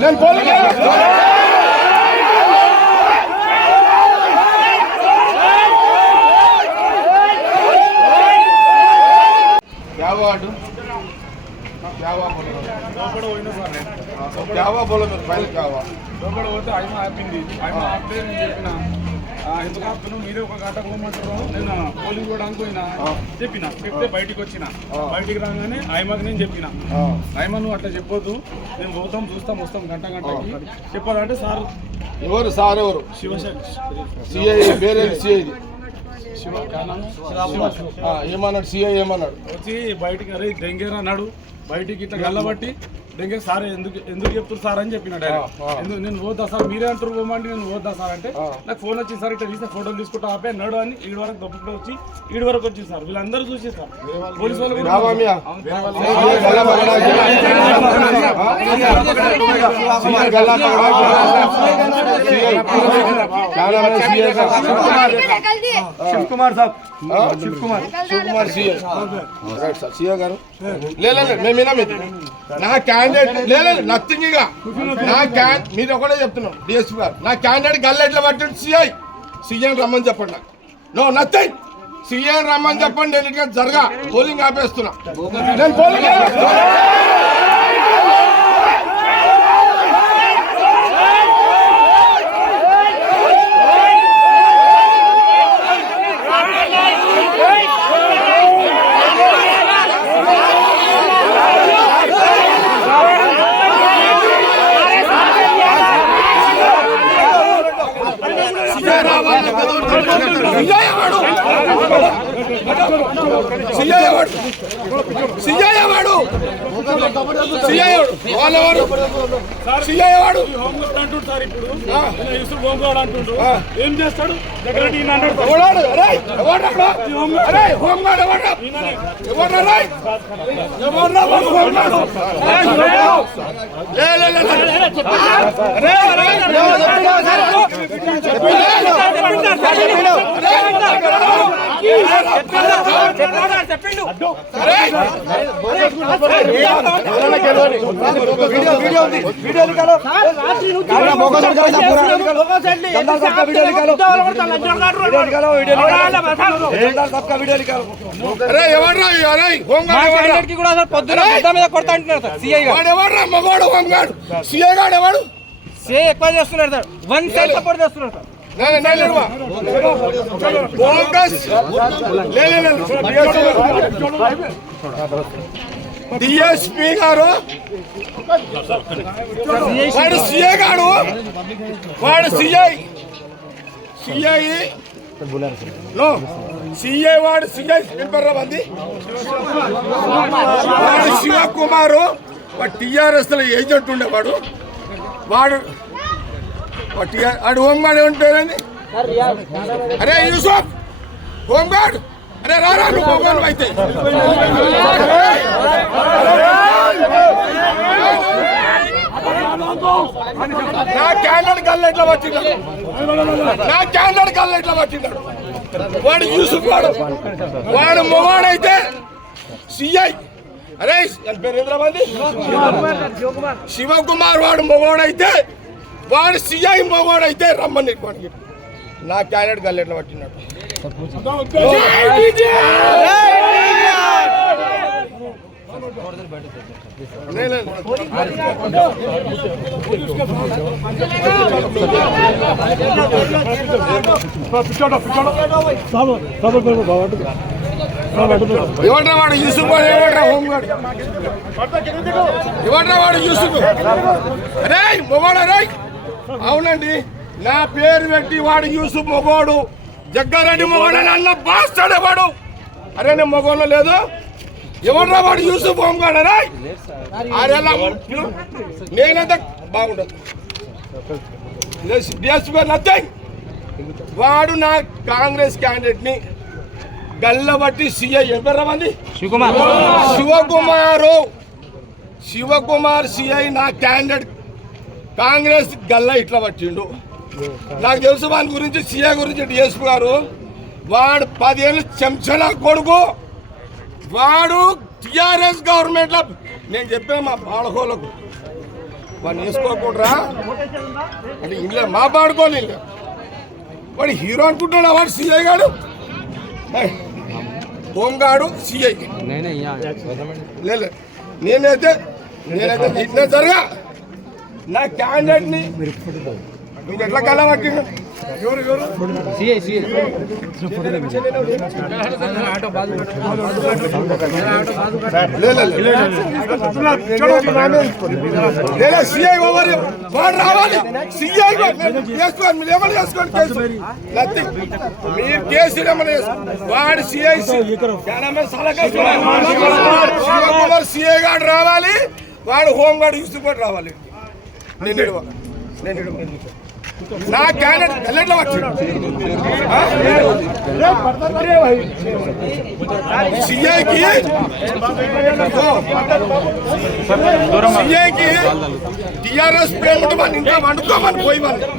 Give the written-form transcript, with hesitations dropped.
क्या हुआ बोलो मेरे पहले क्या हुआ పోతే ఆయన ఆపింది ఆయన ఆపితే నేను చెప్పిన ఎందుకు ఆపుతున్నావు మీరే ఒక గంట పోమంటారు నేను పోలింగ్ పోవడానికి పోయినా చెప్పిన చెప్తే బయటికి వచ్చిన బయటికి రాగానే ఆయమకి నేను చెప్పిన ఆయమ నువ్వు అట్లా చెప్పొద్దు నేను పోతాం చూస్తాం వస్తాం గంటకి చెప్పాలంటే సార్ ఎవరు సార్ ఎవరు సిఐ వేరే సిఐ ఏమన్నాడు సిఐ ఏమన్నాడు వచ్చి బయటికి అరే దెంగేరా అన్నాడు బయటికి ఇట్లా గల్లబట్టి దెంగే సార్ ఎందుకు చెప్తారు సార్ అని చెప్పిన ఎందుకు నేను పోద్దా సార్ మీరే అంటారు పోమంటే నేను పోద్దా సార్ అంటే నాకు ఫోన్ వచ్చింది సార్ ఇట్లా తీస్తే ఫోటోలు తీసుకుంటా ఆపే అన్నాడు అని ఈడి వరకు దొప్పుడు వచ్చి ఈడి వరకు వచ్చింది సార్ వీళ్ళందరూ చూసి సార్ పోలీసు వాళ్ళు शिव कुमार साहब शिव कुमार सीए सीए గారు నా క్యాండిడేట్ నథింగ్ ఇక మీరు ఒకటే చెప్తున్నాం డిఎస్పీ గారు నా క్యాండిడేట్ గల్లెట్ల పట్టింది సీఎం రమ్మని చెప్పండి నాకు నో నథింగ్ సీఎం రమ్మని చెప్పండి నేను ఇట్లా జరగా పోలింగ్ ఆపేస్తున్నా నేను పోలింగ్ ఏం చేస్తాడు ఎక్కువ చేస్తున్నారు సార్ వన్ సైడ్ సపోర్ట్ చేస్తున్నారు సార్ డిఎస్పీ గారు వాడు సిఐ గారు వాడు సిఐ వాడు సిఐ మంది వాడు శివకుమారు వాడు టిఆర్ఎస్ లో ఏజెంట్ ఉండేవాడు వాడు హోంగార్డ్ ఏమంటారండి అరే యూసఫ్ హోంగార్డ్ అరే రారా నువ్వు హోంగార్డ్ అయితే నా క్యాండిడేట్ గల్ల ఎట్లా పట్టిండాడు వాడు యూసుఫ్ వాడు మొగాడైతే సిఐ అరే పేరు శివకుమార్ వాడు మొగోడైతే వాడు సిఐ మొగోడైతే రమ్మని నా క్యాండిడేట్ గల్ల ఎట్లా పట్టినాడు ఎవడ్రా వాడు యూసుఫ్ ఎవడ్రా హోంగార్డ్ ఎవడ్రా వాడు యూసుఫ్ అరే మొగోడు రే అవునండి నా పేరు పెట్టి వాడు యూసుఫ్ మొగోడు జగ్గారెడ్డి మొగోడు అన్న బాస్తాడే వాడు అరే నేను మొగోళ్ళు లేదు ఎవడ్రా వాడు యూసుఫ్ హోంగార్డ్ రా అరేలా నేనంత బాగుండదు డిఎస్పీ నథింగ్ వాడు నా కాంగ్రెస్ క్యాండిడేట్ ని గల్లబట్టి సిఐ ఎవరు మంది శివకుమార్ సిఐ నా క్యాండిడేట్ కాంగ్రెస్ గల్ల ఇట్లా పట్టిండు నాకు తెలుసు వాని గురించి సిఐ గురించి డిఎస్పీ గారు వాడు 10 ఏళ్ళు చెంచల కొడుకు వాడు టిఆర్ఎస్ గవర్నమెంట్ లో నేను చెప్పాను మా బాలహోలకు వాడిని వేసుకోకుండా అంటే ఇంట్లో మాట్లాడుకోవాలి ఇంకా వాడు హీరో అనుకుంటున్నా వాడు సిఐ గాడు హోంగాడు సిఐ లేదు నేనైతే ఇట్లా జరగా నా క్యాండిడేట్ని మీకు ఎట్లా కలవట్టిండు ఎవరు లేదా సిఐ ఓవర్ వాడు రావాలి సిఐ చేసుకోండి మీరు ఏమైనా చేసుకోండి కేసు నథింగ్ మీరు కేసు ఏమైనా వాడు సిఐ సిఐ గారు రావాలి వాడు హోంగార్డ్ యూసుఫ్ రావాలి నేను నా క్యాండిడేట్ ఎల్లెట్లా వచ్చిండు సిఐకి టిఆర్ఎస్ పేమెంట్ మన ఇంట్లో వండుకోమని పోయి